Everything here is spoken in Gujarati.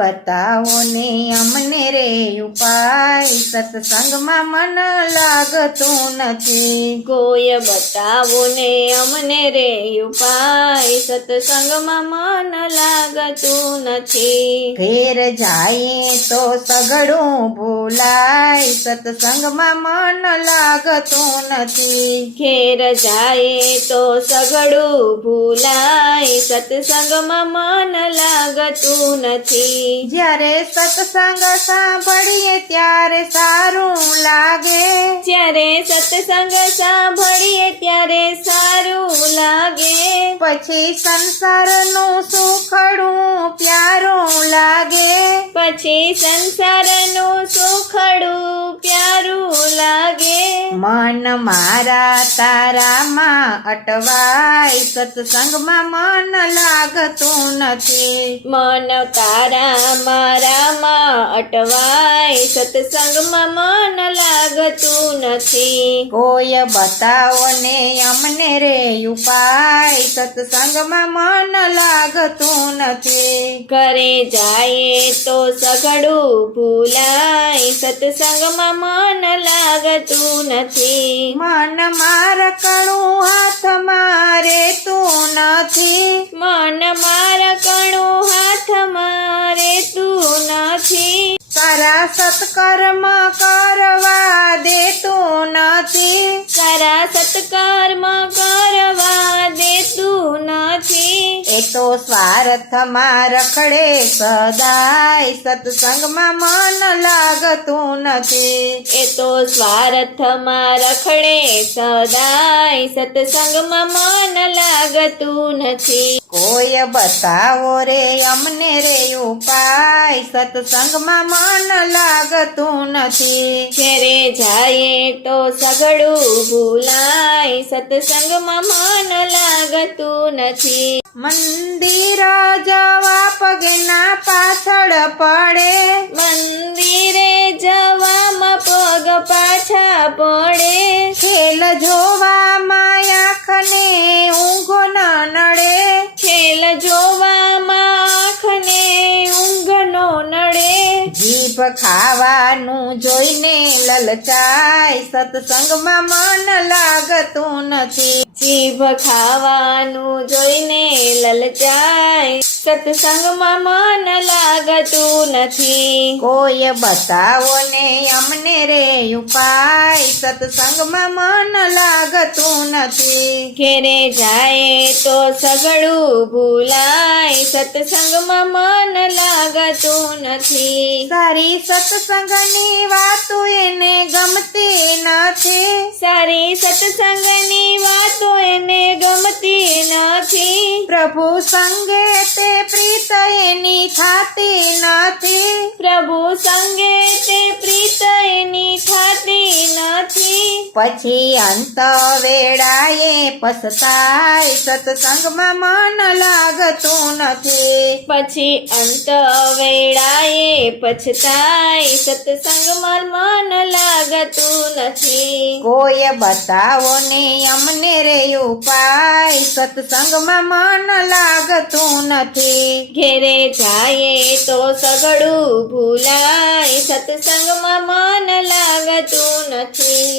બતાવો ને અમને રે ઉપાય, સત્સંગમાં મન લાગતું નથી. કોઈ બતાવો ને અમને રે ઉપાય, સત્સંગમાં મન લાગતું નથી. ઘેર જાય તો સગડું ભૂલાય, સત્સંગમાં મન લાગતું નથી. ઘેર જાય તો સગડું ભૂલાય, સત્સંગમાં મન લાગતું નથી. જ્યારે સત્સંગ સાંભળીએ ત્યારે સારું લાગે, જ્યારે સત્સંગ સાંભળીએ ત્યારે સારું લાગે. પછી સંસારનું સુખડું પ્યારું લાગે, પછી સંસારનું સુખડું પ્યારું લાગે. મન મારા તારામાં અટવાય, સત્સંગમાં મન લાગતું નથી. મન તારા મારામાં અટવાય, સત્સંગમાં મન લાગતું નથી. કોઈ બતાવો ને અમને રે ઉપાય, સત્સંગમાં મન લાગતું નથી. ઘરે જાય તો સગડું ભૂલાય, સત્સંગમાં મન લાગતું નથી. મન મારકણું હાથમાં રેતું નથી, મન મારકણું હાથમાં રેતું નથી. સારા સત્કર્મ કરવા દેતું નથી, સારા સત્કર્મ કરવા દેતું નથી. એ તો સ્વાર્થમાં રખડે સદાય, સત્સંગમાં મન લાગતું નથી. એ તો સ્વાર્થમાં રખડે સદાય, સત્સંગમાં મન લાગતું નથી. કોઈ બતાવો રે અમને રે ઉપાય, સત્સંગમાં મન લાગતું નથી. ઘેરે જાય તો સગડું ભૂલાય, સત્સંગમાં મન લાગતું નથી. મંદિર જવા પગના પાછળ પડે, મંદિરે જવામાં પગ પાછા પડે. ખેલ જોવામાં આંખને ઊંઘ ન નડે, ખેલ જોવામાં આંખને ઊંઘ નો નડે. જીભ ખાવાનું જોઈને લલચાય, સત્સંગમાં મન લાગતું નથી. જીભ ખાવાનું જોઈને લલચાય, સત્સંગમાં મન લાગતું નથી. કોઈ બતાવો ને અમને રે ઉપાય, સત્સંગમાં મન લાગતું નથી. ઘેરે જાય તો સગડું ભૂલાય, સત્સંગમાં મન લાગતું નથી. સારી સત્સંગની વાતો એને ગમતી નથી, સારી સત્સંગની વાતો એને ગમતી નથી. પ્રભુ સંગે તે પ્રીત એની થાતી નથી, પ્રભુ સંગે તે પ્રીત એની થાતી નથી. પછી અંત વેળાએ પછતાય, સત્સંગમાં મન લાગતું નથી. પછી અંત વેળાએ પછતાય, સત્સંગમાં મન લાગતું નથી. કોઈ બતાવો ને અમને રે ઉપાય, સત્સંગમાં મન લાગતું નથી. ઘેરે જાય તો સગડું ભૂલાય, સત્સંગમાં મન લાગતું નથી.